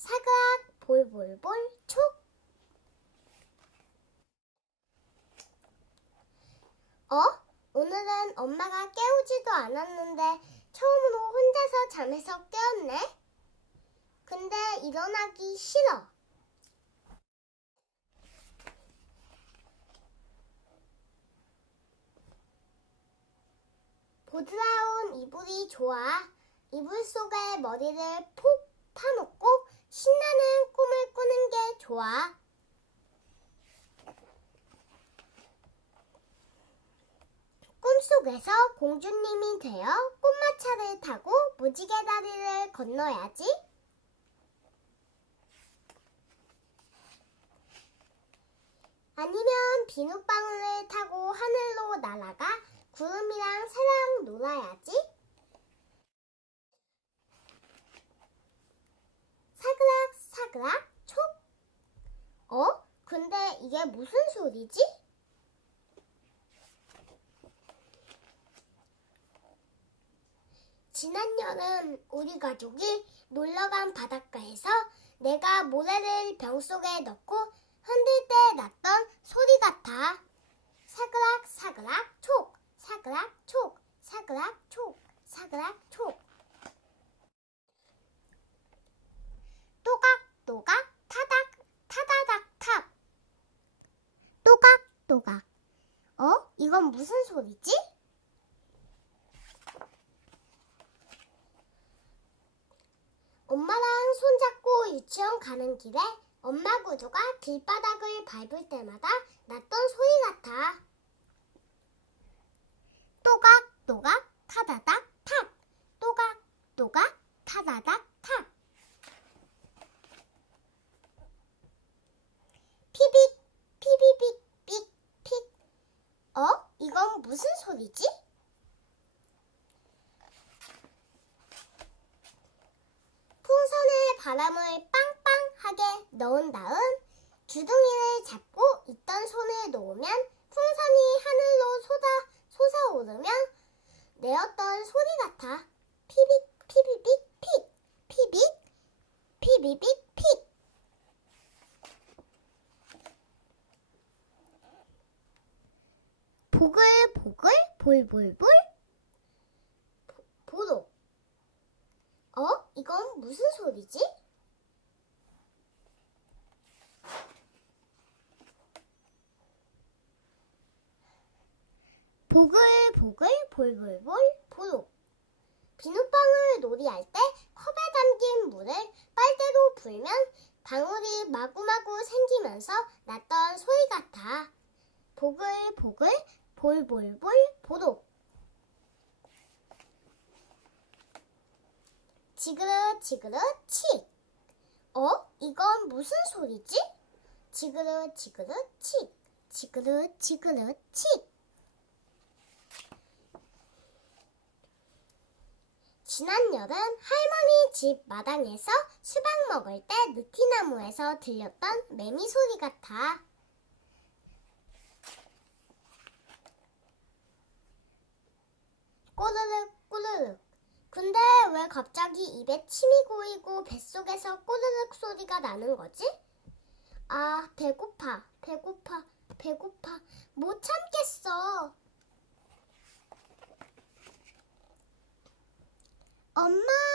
사그락 볼볼볼 촉. 어? 오늘은 엄마가 깨우지도 않았는데 처음으로 혼자서 잠에서 깨었네. 근데 일어나기 싫어. 보드라운 이불이 좋아. 이불 속에 머리를 푹 파놓고 좋아. 꿈속에서 공주님이 되어 꽃마차를 타고 무지개 다리를 건너야지. 아니면 비눗방울을 타고 하늘로 날아가 구름이랑 새랑 놀아야지. 사그락 사그락 이게 무슨 소리지? 지난 여름 우리 가족이 놀러간 바닷가에서 내가 모래를 병 속에 넣고 흔들 때 났던 소리 같아. 사그락 사그락 촉. 사그락 촉. 사그락 촉. 사그락 촉. 또각 또각 타닥 타다닥 탑 또각 또각 어? 이건 무슨 소리지? 엄마랑 손잡고 유치원 가는 길에 엄마 구조가 길바닥을 밟을 때마다 났던 소리 같아. 또각 또각 타다닥 탁 또각 또각 타다닥 탁 피빅 삑픽 어? 무슨 소리지? 풍선에 바람을 빵빵하게 넣은 다음 주둥이를 잡고 있던 손을 놓으면 풍선이 하늘로 쏟아 솟아오르면 내었던 소리 같아. 피빅 피비빅 픽 피빅 피비빅 픽 보글보글 볼볼볼 보- 보도 어? 이건 무슨 소리지? 보글보글 볼볼볼 보도 비눗방울 놀이할 때 컵에 담긴 물을 빨대로 불면 방울이 마구마구 생기면서 났던 소리 같아. 보글보글 볼볼볼 보도 지그릇 지그릇 치. 어? 이건 무슨 소리지? 지그릇 지그릇 치. 지그릇 지그릇 치. 지난 여름 할머니 집 마당에서 수박 먹을 때 느티나무에서 들렸던 매미 소리 같아. 꼬르륵 꼬르륵. 근데 왜 갑자기 입에 침이 고이고 뱃속에서 꼬르륵 소리가 나는 거지? 아, 배고파, 배고파, 배고파. 못 참겠어. 엄마!